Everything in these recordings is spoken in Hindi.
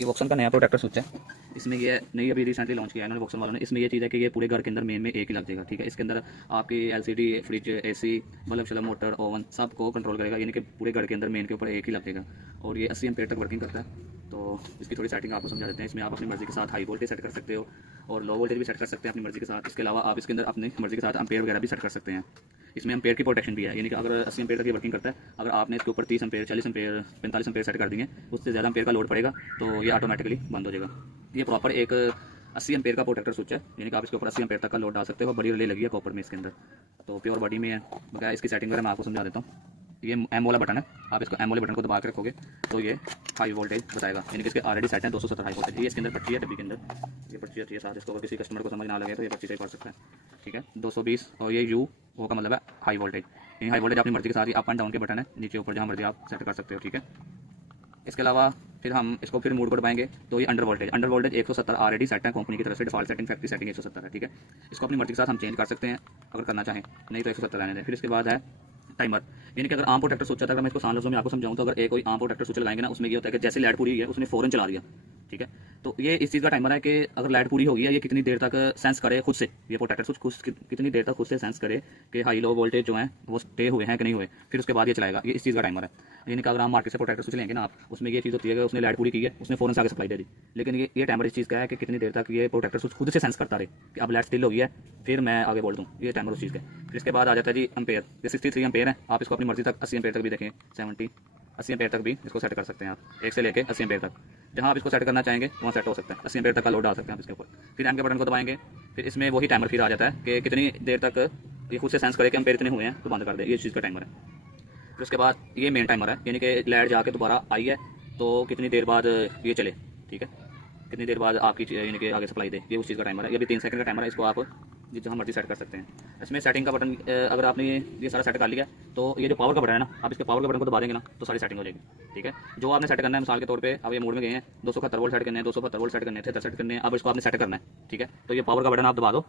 ये वॉक्सन का नया प्रोटेक्टर स्विच है। इसमें ये नई अभी रिसेंटली लॉन्च किया है इन्होंने वॉक्सन वालों ने। इसमें ये चीज़ है कि ये पूरे घर के अंदर मेन में एक ही लग जाएगा, ठीक है। इसके अंदर आपकी एलसीडी, फ्रिज, एसी, बल्ब शल्ब, मोटर, ओवन सब को कंट्रोल करेगा, यानी कि पूरे घर के अंदर मेन के ऊपर एक ही लग जाएगा। और ये 80 एम्पेयर तक वर्किंग करता है। तो इसकी थोड़ी सेटिंग आपको समझा देते हैं। इसमें आप अपनी मर्जी के साथ हाई वोल्टेज सेट कर सकते हो और लो वोल्टेज भी सेट कर सकते हैं अपनी मर्जी के साथ। इसके अलावा आप इसके अंदर अपनी मर्जी के साथ एम्पेयर वगैरह भी सेट कर सकते हैं। इसमें एम्पेयर की प्रोटेक्शन भी है, यानी कि अगर 80 एम्पेयर तक ये वर्किंग करता है, अगर आपने इसके ऊपर 30 एम्पेयर, 40 एम्पेयर, 45 एम्पेयर सेट कर दिए, उससे ज़्यादा एम्पेयर का लोड पड़ेगा तो ये ऑटोमेटिकली बंद हो जाएगा। ये प्रॉपर एक 80 एम्पेयर का प्रोटेक्टर स्विच है, यानी कि आप इसके ऊपर 80 एम्पेयर तक का लोड डाल सकते हो। बड़ी रिले लगी है कॉपर में इसके अंदर, तो प्योर बॉडी में है। बगैर इसकी सेटिंग वगैरह मैं आपको समझा देता हूँ। ये एम वाला बटन है, आप इसको एम वाले बटन को दबा के रखोगे तो ये हाई वोल्टेज बताएगा, यानी कि इसके ऑलरेडी सेट है 270 हाई वोल्टेज। ये इसके अंदर पर्ची है, डब्बी के अंदर ये पर्ची आती है साथ। इसको अगर किसी कस्टमर को समझ ना लगे तो ये पर्ची से पढ़ सकता है, ठीक है। 220 और ये यू वो का मतलब है हाई वोल्टेज। ये हाई वोल्टेज अपनी मर्जी के साथ ही अप एंड डाउन के बटन है, नीचे ऊपर जहाँ मर्जी आप सेट कर सकते हो, ठीक है। इसके अलावा फिर हम इसको फिर मोड को दबाएंगे तो ये अंडर वोल्टेज 170 ऑलरेडी सेट है कंपनी की तरफ से, डिफॉल्ट सेटिंग, फैक्ट्री सेटिंग 170 है, ठीक है। इसको अपनी मर्जी के साथ हम चेंज कर सकते हैं अगर करना चाहें, नहीं तो 170 रहने दें। फिर इसके बाद है टाइमर, यानी कि अगर आम प्रोटेक्टर स्विच है, अगर मैं इसको आसान लफ्ज़ों में आपको समझाऊं तो अगर एक कोई आम प्रोटेक्टर स्विच लगाएंगे ना, उसमें ये होता है कि जैसे लाइट पूरी हुई है उसने फ़ौरन चला दिया, ठीक है। तो ये इस चीज़ का टाइमर है कि अगर लाइट पूरी हो गई है, ये कितनी देर तक सेंस करे खुद से, ये प्रोटेक्टर स्विच खुद कितनी देर तक खुद से सेंस करे कि हाई लो वोल्टेज जो है वो स्टे हुए हैं कि नहीं हुए, फिर उसके बाद ये चलाएगा। ये इस चीज़ का टाइमर है। यानी कि अगर हम मार्केट से प्रोटेक्टर स्विच लेंगे ना आप, उसमें ये चीज़ होती है कि उसने लाइट पूरी की है, उसने फ़ौरन से आगे सप्लाई दे दी। लेकिन ये टाइमर इस चीज़ का है कि कितनी देर तक ये प्रोटेक्टर स्विच खुद से सेंस करता रहे कि अब लाइट स्टिल हो गई है, फिर मैं आगे बोल दूँ। ये टाइमर उस चीज़ का है। फिर इसके बाद आ जाता है जी एम्पेयर। ये 63 एम्पेयर है, आप इसको अपनी मर्जी तक 80 एम्पेयर तक भी देखें, 80 एम्पेयर तक भी इसको सेट कर सकते हैं आप, 1 से लेके 80 एम्पेयर तक जहाँ आप इसको सेट करना चाहेंगे वहाँ सेट हो सकता है। 80 एम्पेयर तक का लोड डाल सकते हैं आप इसके ऊपर। फिर एम के बटन को दबाएंगे, फिर इसमें वही टाइमर फिर आ जाता है कि कितनी देर तक ये खुद से सेंस करे कि एम्पेयर इतने हुए हैं तो बंद कर दे, ये चीज़ का टाइमर है। फिर उसके बाद ये मेन टाइमर है, यानी कि लाइट जाके दोबारा आई है तो कितनी देर बाद ये चले, ठीक है, कितनी देर बाद आपकी यानी कि आगे सप्लाई दे, ये उस चीज़ का टाइमर है। ये भी 3 सेकंड का टाइमर है, इसको आप जहाँ मर्जी सेट कर सकते हैं। इसमें सेटिंग का बटन अगर आपने ये सारा सेट कर लिया तो ये जो पावर का बटन है ना, आप इसके पावर के बटन को दबा देंगे ना तो सारी सेटिंग हो जाएगी, ठीक है। जो आपने सेट करना है, मिसाल के तौर पे अब ये मोड में गए हैं, 271 वोल्ट सेट करने हैं, 272 वोल्ट सेट करने हैं, 73 सेट करने हैं, अब इसको आपने सेट करना है, ठीक है। तो ये पावर का बटन आप दबा दो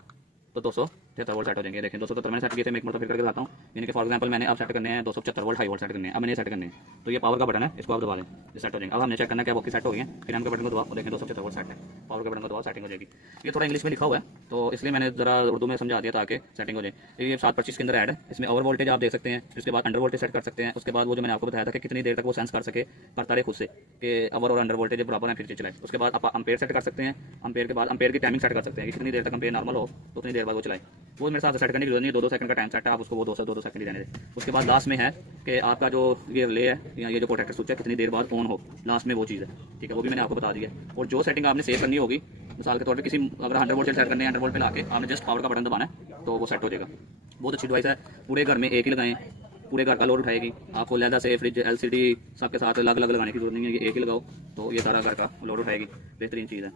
तो 273 वोल्ट सेट हो जाएंगे। देखें 270 मैंने सेट किए थे, मैं एक मतलब फिर करके बताता हूँ। यानी कि फॉर एग्जांपल मैंने अब सेट करने हैं 275 वोल्ट हाई वोल्ट सेट करने हैं, अब मैंने सेट करने हैं तो ये पावर का बटन है, इसको आप दबा दें, ये सेट हो जाएंगे। अब हमने चेक करना है क्या आपकी सेट हो गई है, फिर हम के बटन को दबाओ, देखें 275 वोल्ट सेट है, पावर के बटन को दबाओ, सेटिंग हो जाएगी। ये थोड़ा इंग्लिश में लिखा हुआ है तो इसलिए मैंने जरा उर्दू में समझा दिया ताकि सेटिंग हो जाए। ये 725 के अंदर ऐड है, इसमें ओवर वोल्टेज आप देख सकते हैं, उसके बाद अंडर वोल्टेज सेट कर सकते हैं। उसके बाद वो जो मैंने आपको बताया था कि कितनी देर तक वो सेंस कर सके, करता रहे खुद से कि ओवर और अंडर वोल्टेज बराबर है फिर चलाए। उसके बाद आप अम्पेयर सेट कर सकते हैं, अम्पेयर के बाद अम्पेयर की टाइमिंग सेट कर सकते हैं कि कितनी देर तक अम्पेयर नॉर्मल हो तो उतनी देर बाद वो चलाए। वो मेरे साथ सेट करने की जरूरत नहीं है, 2-2 सेकंड का टाइम सेट है, आप उसको वो 2-2 सेकंड ही रहने दें। उसके बाद लास्ट में है कि आपका जो ये रिले है या ये जो प्रोटेक्टर स्विच है कितनी देर बाद ऑन हो, लास्ट में वो चीज़ है, ठीक है, वो भी मैंने आपको बता दिया। और जो सेटिंग आपने सेव करनी होगी, मिसाल के तौर पे किसी अगर 100 वोल्ट सेट करने हैं, 100 वोल्ट पे लाके आपने जस्ट पावर का बटन दबाना है तो वो सेट हो जाएगा। बहुत अच्छी डिवाइस है, पूरे घर में एक ही लगाएं, पूरे घर का लोड उठाएगी। आपको लहदा से फ्रिज, एलसीडी सबके साथ अलग अलग लगाने की जरूरत नहीं है, ये एक ही लगाओ तो ये सारा घर का लोड उठाएगी। बेहतरीन चीज़ है।